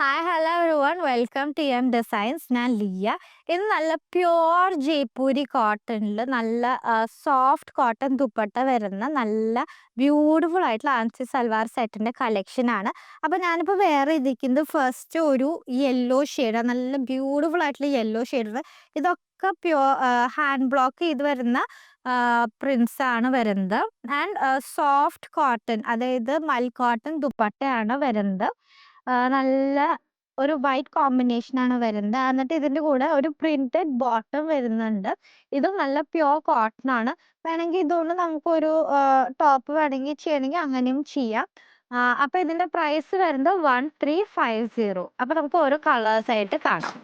Hi hello everyone welcome to M designs. ഞാൻ ലിയ. ഇത് നല്ല പ്യുവർ ജയ്പൂരി കോട്ടണിൽ നല്ല സോഫ്റ്റ് കോട്ടൺ ദുപ്പട്ട വരുന്ന നല്ല ബ്യൂട്ടിഫുൾ ആയിട്ടുള്ള ആൻസി സൽവാർ സെറ്റിൻ്റെ കളക്ഷനാണ്. അപ്പോൾ ഞാനിപ്പോൾ വേറെ ഇരിക്കുന്നത് ഫസ്റ്റ് ഒരു യെല്ലോ ഷെയ്ഡ്, നല്ല ബ്യൂട്ടിഫുൾ ആയിട്ടുള്ള യെല്ലോ ഷെയ്ഡ്. ഇതൊക്കെ ഹാൻഡ് ബ്ലോക്ക് ചെയ്ത് വരുന്ന പ്രിൻസ് ആണ് വരുന്നത്. ആൻഡ് സോഫ്റ്റ് കോട്ടൺ, അതായത് മൽ കോട്ടൺ ദുപ്പട്ടയാണ് വരുന്നത്. നല്ല ഒരു വൈറ്റ് കോമ്പിനേഷനാണ് വരുന്നത്. എന്നിട്ട് ഇതിൻ്റെ കൂടെ ഒരു പ്രിന്റഡ് ബോട്ടം വരുന്നുണ്ട്. ഇതും നല്ല പ്യുവർ കോട്ടൺ ആണ്. വേണമെങ്കിൽ ഇതുകൊണ്ട് നമുക്കൊരു ടോപ്പ് വേണമെങ്കിൽ ചെയ്യണമെങ്കിൽ അങ്ങനെയും ചെയ്യാം. അപ്പോൾ ഇതിൻ്റെ പ്രൈസ് വരുന്നത് 1350. അപ്പോൾ നമുക്ക് ഓരോ കളേഴ്സ് ആയിട്ട് കാണാം.